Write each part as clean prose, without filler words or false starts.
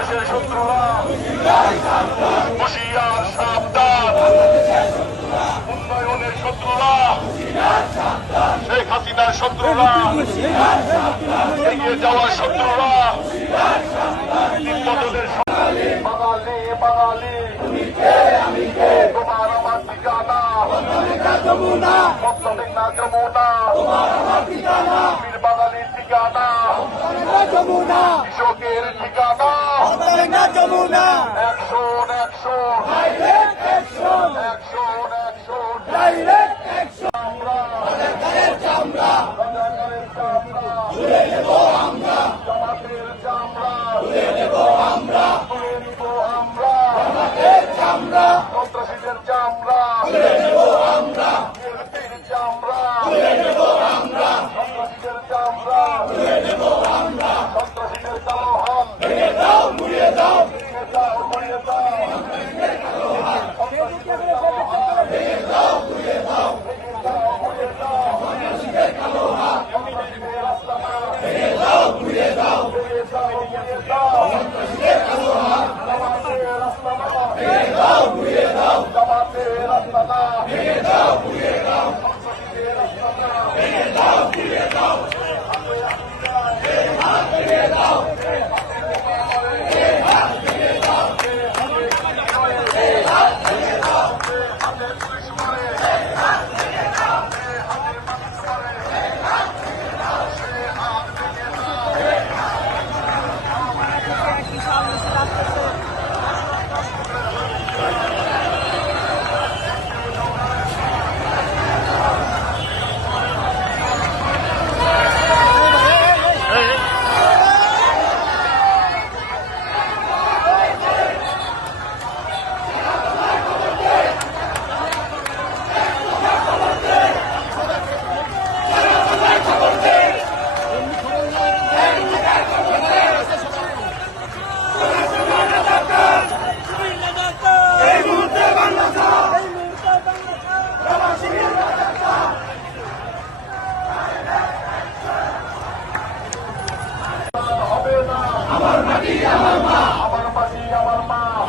বাংলাদেশের শত্রুরা হুঁশিয়ার সাবধান, উন্নয়নের শত্রুরা, শেখ হাসিনার শত্রুরা, এগিয়ে যাওয়ার শত্রুরা, বাঙালি বাঙালি তোমার আমার ঠিকানা যমুনা, বীর বাঙালির ঠিকানা যমুনা, কৃষকের ঠিকানা Jamuna, action action action action direct action, চামড়া তুলে নেব আমরা, জামাতের চামড়া তুলে নেব আমরা, তুলে নেব আমরা, জামাতের চামড়া, সন্ত্রাসীদের চামড়া তুলে নেব আমরা, বিএনপির চামড়া তুলে নেব আমরা, সন্ত্রাসীদের চামড়া তুলে নেব আমরা, সন্ত্রাসীদের কালো হাত ভেঙে দাও, মুড়িয়ে দাও, ভেঙে দাও, মুড়িয়ে দাও, সন্ত্রাসীদের কালো হাত ভেঙে দাও, মুড়িয়ে দাও, ভেঙে দাও, মুড়িয়ে দাও, সন্ত্রাসীদের কালো হাত সন্ত্রাসীদের রাস্তাটা ভেঙে দাও, মুড়িয়ে দাও, ভেঙে দাও, মুড়িয়ে দাও, সন্ত্রাসীদের কালো হাত জামাতের রাস্তাটা ভেঙে দাও, মুড়িয়ে দাও, জামাতের রাস্তাটা ভেঙে দাও, মুড়িয়ে দাও, সন্ত্রাসীদের রাস্তাটা ভেঙে দাও, মুড়িয়ে দাও, ভেঙে দাও,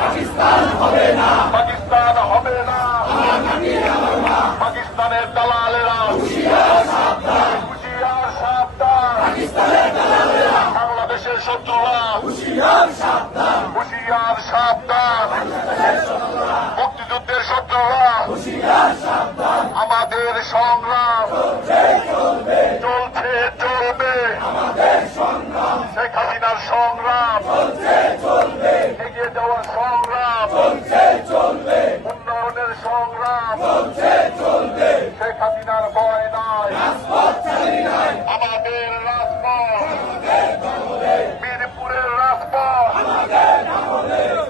পাকিস্তান হবে না, পাকিস্তানের দালালেরা হুঁশিয়ার সাবধান, বাংলাদেশের শত্রুরা হুঁশিয়ার সাবধান, মুক্তিযুদ্ধের শত্রুরা আমাদের সংগ্রাম চলছে চলবে, শেখ হাসিনার সংগ্রাম এগিয়ে যাওয়ার সংগ্রাম উন্নয়নের সংগ্রাম শেখ হাসিনার ভয় নাই, আমাদের রাজপথ, মিরপুরের রাজপথ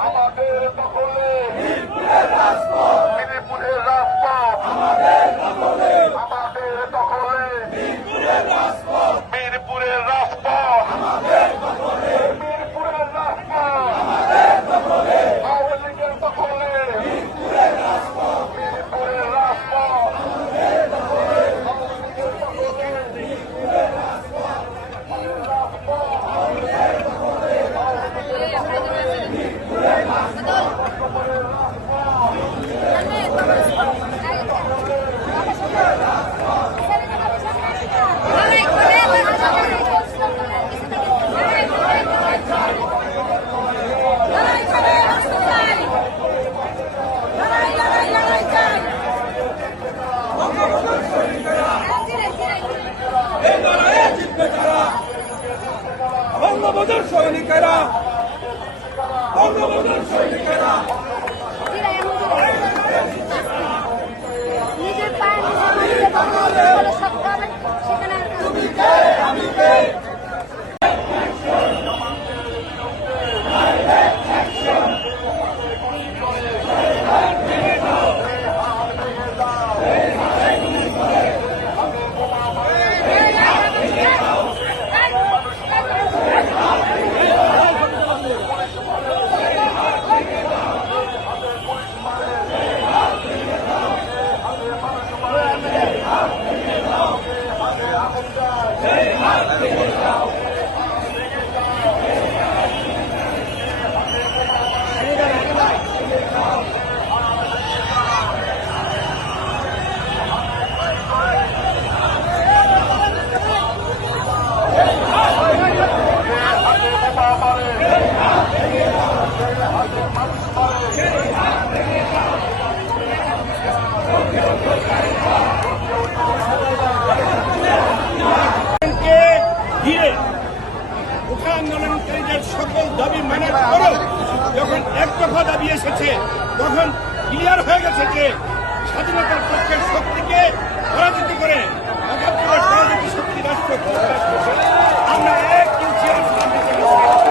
আমাদের দখলে, মিরপুরের রাজপথ আমাদের দখলে, মিরপুরের রাজপথ, মিরপুরের রাজপথ আওয়ামী লীগের দখলে, মিরপুরের রাজপথ বঙ্গবন্ধুর সৈনিকেরা, বঙ্গবন্ধুর সৈনিকেরা নিজের পায়ে সেখানে আমি কে তারপরেও যখন এক দফা দাবি এসেছে তখন ক্লিয়ার হয়ে গেছে যে স্বাধীনতার পক্ষের শক্তিকে পরাজিত করে একাত্তরের ষড়যন্ত্র শক্তি রাষ্ট্র প্রকাশ করছে। আমরা এক ইঞ্চি সামনে চলে গেছি।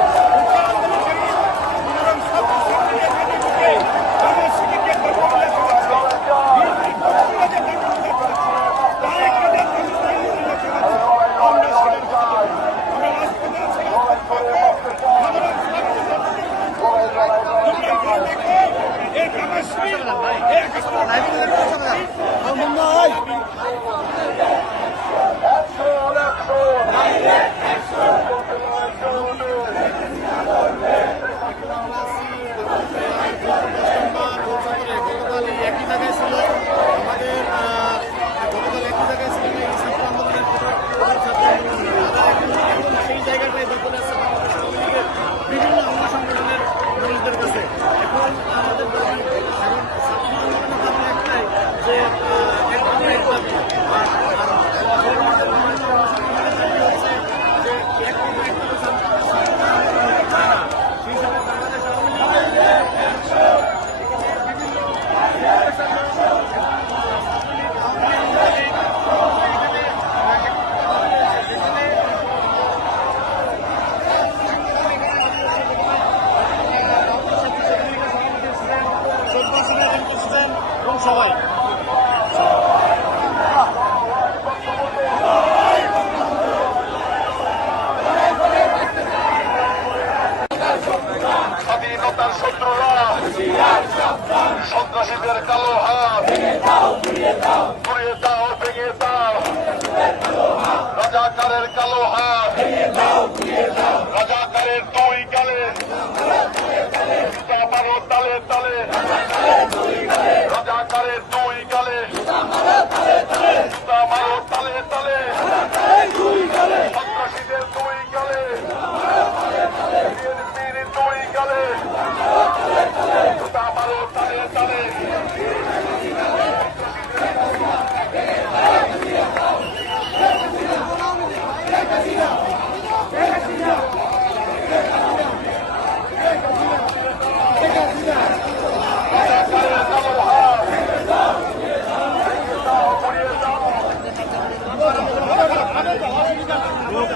আন্দোলনকারী বরং সব সামনে এখানে ঢুকে জনশক্তিকে দখলে চালাচ্ছে। বিএনপি কর্মীরা যে দখলে চালাচ্ছে, তাই কাদের দখলে চালাচ্ছে। আমরা সেটার কথা বলি। আমরা রাজপথে আছি, রাজপথে সাধারণ তোমরা ঘরে দেখো, এই কামার শিবির, এই একাত্তরের একই জায়গায় ছিল আমাদের গতকাল একই জায়গায় ছিল এই ছাত্র আন্দোলনের ছাত্র আন্দোলন এখন সেই জায়গাটাই দখলে আছে বাংলাদেশ আওয়ামী লীগের বিভিন্ন অঙ্গ সংগঠনের মানুষদের কাছে। এখন আমাদের দাবি এখন ছাত্র আন্দোলনের দাবি একটাই যে একদমই এক দাবি আর আমাদের বিভিন্ন অঙ্গ সংগঠনের দাবি হচ্ছে যে একদমই একটা সেই হিসাবে বাংলাদেশ আওয়ামী লীগ সবাই স্বাধীনতার শত্রুরা সন্ত্রাসীদের কালো হাত ঘুরিয়ে দাও, ভেঙে দাও রাজাকারের কালো হাত, রাজাকারের দুই গালে জুতা মারো তালে তালে, রাজাকারের দুই গালে জুতা মারো তালে তালে, সন্ত্রাসীদের দুই গালে, বিএনপির দুই গালে জুতা মারো তালে তালে। লোক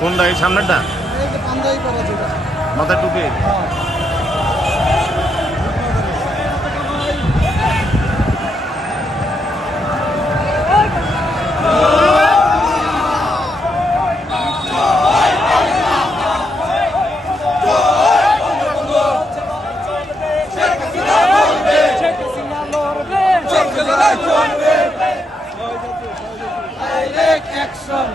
কোনটা এই সামনেরটা? মাথায় টুপি। Direct action!